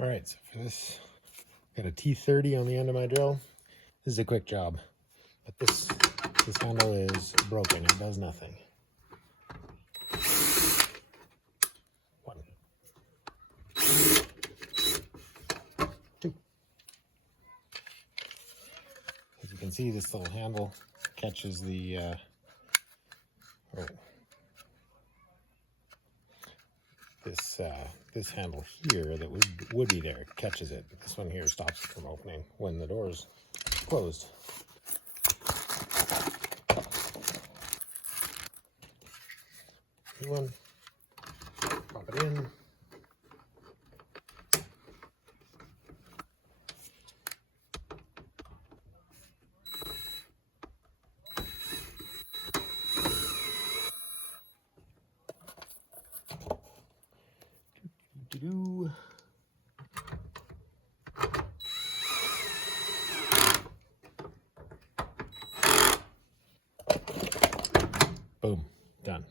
All right, so for this, got a T30 on the end of my drill. This is a quick job, but this handle is broken. It does nothing. One, two. As you can see, this little handle catches the this handle here that would be there catches it. This one here stops it from opening when the door is closed. New one, pop it in. Boom, done.